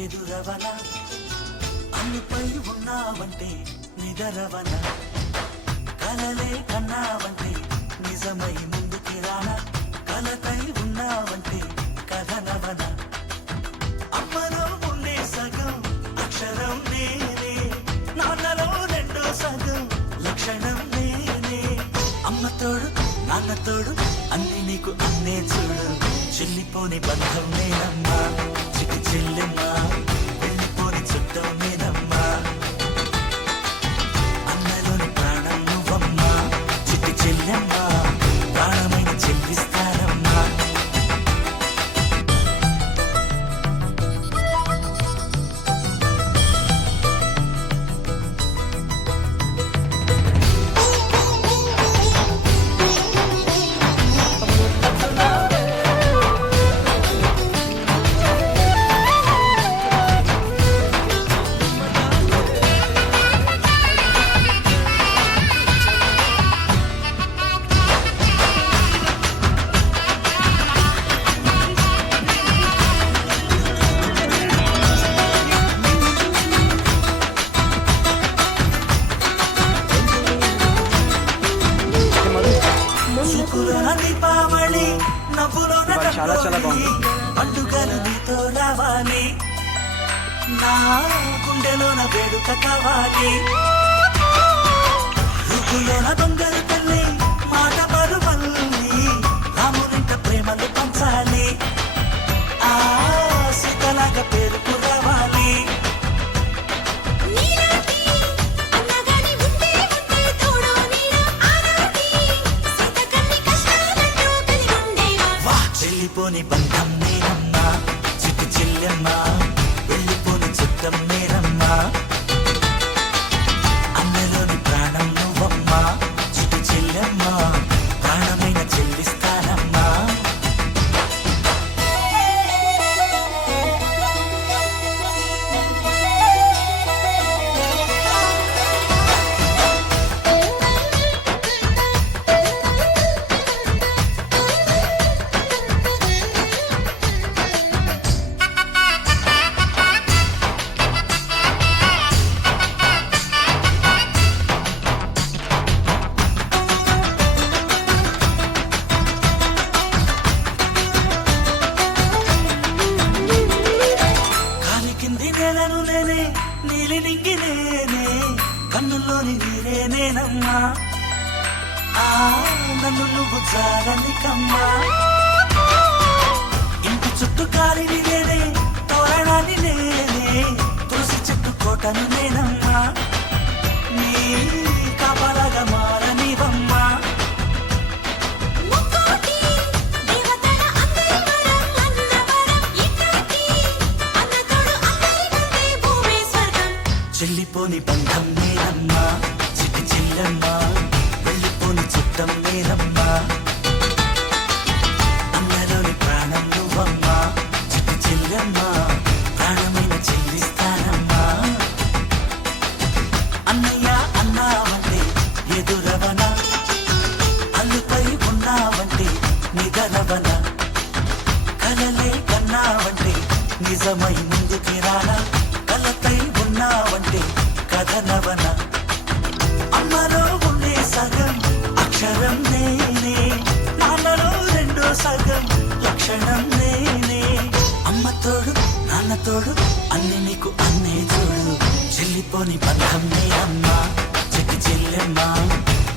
ఎదురవన అన్నిపై ఉన్నావంటే నిదరవన కలలే కన్నావంటే నిజమై ముందుకి రానా కలతై ఉన్నావంటే కథనవన అమ్మలో ఉండే సగం అక్షరం నేనే నాన్నలో రెండో సగం లక్షణం నేనే అమ్మ తోడు నాన్న తోడు అన్ని నీకు అన్నే చూడు చెల్లిపోని బంధం నేనమ్మా చిట్టి చెల్లెమ్మా వెళ్ళిపోని చుట్టం నేనమ్మా అన్నలోని ప్రాణం నువ్వమ్మా చిట్టి చెల్లెమ్మా ప్రాణమైన చెల్లిస్తానమ్మా దీపావళి నవ్వులోన చాలా చాలా బాగుంది. పండుగలు నీతో రావాలి నా గుండెలోన వేడుక కావాలి రుకులోన దొంగలు తల్లి మాట పరువల్లి రామునింట ప్రేమలు పంచాలి ఆ సీతలాగా పేరుకు రావాలి వెళ్ళిపోని బంధం నేనమ్మా చిట్టి చెల్లెమ్మా వెళ్ళిపోని చుట్టం నేనమ్మా అన్నలోని ప్రాణం నువ్వమ్మా చిట్టి చెల్లెమ్మా ప్రాణమైన చెల్లిస్తానమ్మా నేనే నీలి నింగి నేనే కన్నుల్లోని నీరే నేనమ్మా ఆ నన్ను నువ్వు జారనికమ్మా ఇంటి చుట్టూ కాలిని నేనే తోరణాన్ని నేనే తులసి చెట్టు కోటను నేనమ్మా నీ కాపలాగా మారనివమ్మా చెల్లిపోని బంధం నేనమ్మా చిట్టి చెల్లెమ్మా వెళ్ళిపోని చుట్టం నేనమ్మా అన్నలోని ప్రాణం నువ్వమ్మా చిట్టి చెల్లెమ్మా ప్రాణమైన చెల్లిస్తానమ్మా అన్నయ్య అన్నావంటే ఎదురవన అల్లుపై ఉన్నావంటే నిదరవన కలలే కన్నావంటే నిజమై ముందుకి రానా కలతై ఉన్నావంటే కథనవన అమ్మలో ఉండే సగం అక్షరం నేనే నాన్నలో రెండో సగం లక్షణం నేనే అమ్మ తోడు నాన్న తోడు అన్ని నీకు అన్నే చూడు చెల్లిపోని బంధం నేనమ్మా చిట్టి చెల్లెమ్మా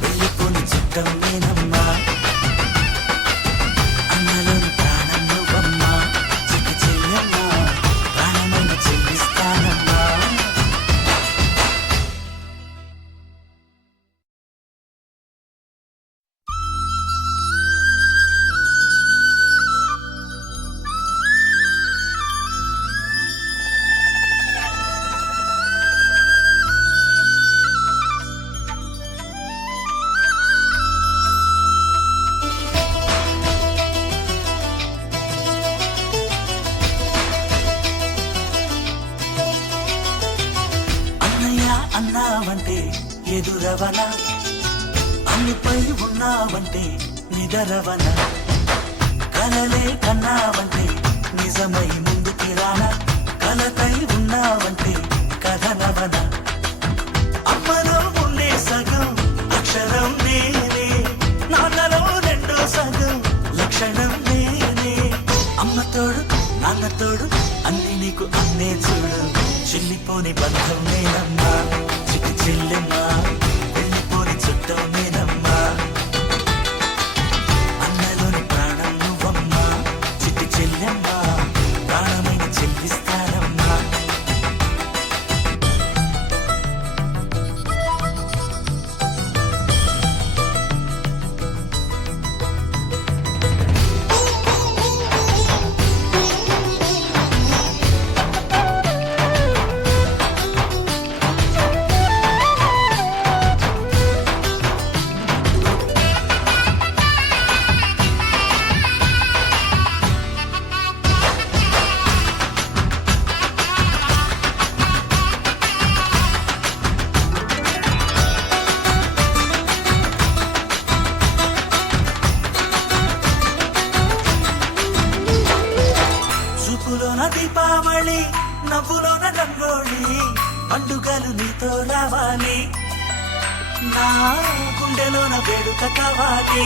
వెళ్ళిపోని చుట్టం నేనమ్మా అన్నలోని ప్రాణం నువ్వమ్మా చిట్టి చెల్లెమ్మా ప్రాణమైన చెల్లిస్తానమ్మా అన్నావంటే ఎదురవన అన్నిపై ఉన్నావంటే నిదరవన కలలే కన్నావంటే నిజమై ముందుకి రానా కలతై ఉన్నావంటే కథనవన అమ్మలో ఉండే సగం అక్షరం నేనే నాన్నలో రెండో సగం లక్షణం నేనే అమ్మ తోడు నాన్న తోడు అన్ని నీకు అన్నే చూడు చెల్లిపోని బంధం నేనమ్మా చిట్టి చెల్లెమ్మా వెళ్ళిపోని చుట్టం నేనమ్మా అన్నలోని ప్రాణం నువ్వమ్మా చిట్టి చెల్లెమ్మా ప్రాణమైన చెల్లిస్తానమ్మా చూపులోన దీపావళి నవ్వులోన రంగోళి పండుగలు నీతో రావాలి నా గుండెలోన వేడుక కావాలి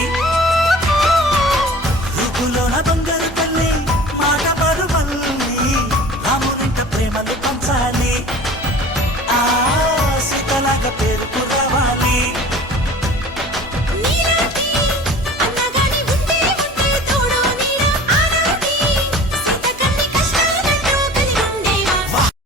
రూపులోన దొంగలు